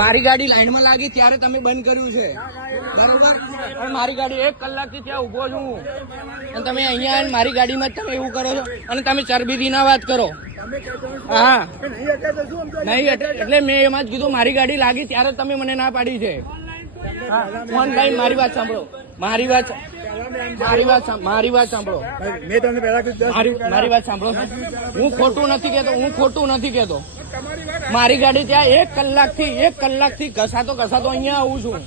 મારી ગાડી લાઈનમાં લાગી ત્યારે તમે બંધ કર્યું છે, બરોબર? અને મારી ગાડી 1 કલાકથી ત્યાં ઉભો છું અને તમે અહીંયા આવીને મારી ગાડીમાં જ તમે એવું કરો છો અને તમે ચરબીથી ના વાત કરો. હા, નહીં એટલે મેં એમાં જ કીધું મારી ગાડી લાગી ત્યારે તમે મને ના પાડી છે. ઓનલાઈન મારી વાત સાંભળો, મારી વાત સાંભળો, મારી વાત સાંભળો. હું ખોટું નથી કેતો. મારી ગાડી ત્યાં 1 કલાકથી ઘસાતો અહીંયા આવું છું.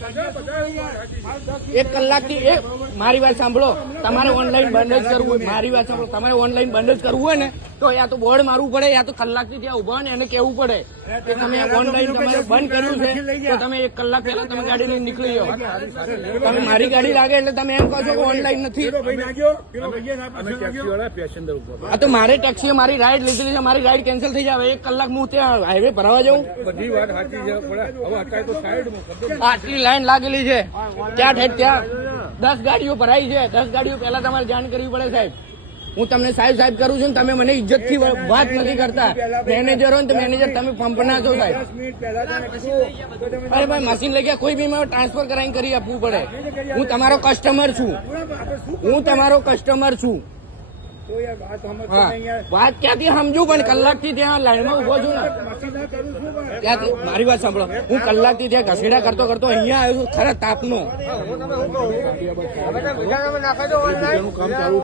1 કલાકથી મારી વાત સાંભળો. તમારે ઓનલાઈન બંધ જ કરવું હોય, મારી વાત સાંભળો, તમારે ઓનલાઈન બંધ જ કરવું હોય ને તો યા તો બોર્ડ મારવું પડે, યા તો કલાકથી ત્યાં ઉભા ને એને કેવું પડે કે તમે ઓનલાઈન તમારે બંધ કર્યું છે તો તમે 1 કલાક પહેલા તમે ગાડી લઈને નીકળી જાઓ. તમે મારી ગાડી લાગે એટલે તમે એમ કહો છો કે ઓનલાઈન નથી. આ તો મારે ટેક્સીએ મારી રાઈડ લીધેલી છે, મારી રાઈડ કેન્સલ થઈ જાય. 1 કલાક હું ત્યાં હાઈવે ભરાવા જાઉં. આટલી લાઈન લાગેલી છે ત્યાં 10 ગાડીઓ ભરાઈ છે. 10 ગાડીઓ પહેલા તમારે જાણ કરવી પડે સાહેબ. હું તમને સાહેબ કરું છું ને તમે મને ઇજ્જતથી વાત નથી કરતા. મેનેજર હોય ને તો મેનેજર તમે પંપ ના છો સાહેબ. અરે ભાઈ મશીન લઈ ગયા કોઈ બી મારે ટ્રાન્સફર કરાવીને કરી આપવું પડે. હું તમારો કસ્ટમર છું. વાત ક્યાંથી સમજુ પણ કલાકથી ત્યાં લાઈનમાં ઉભો છું ને ત્યાંથી. મારી વાત સાંભળો, હું કલાકથી ત્યાં ઘસેડા કરતો અહીંયા આવ્યો છું ખરા તાપનો.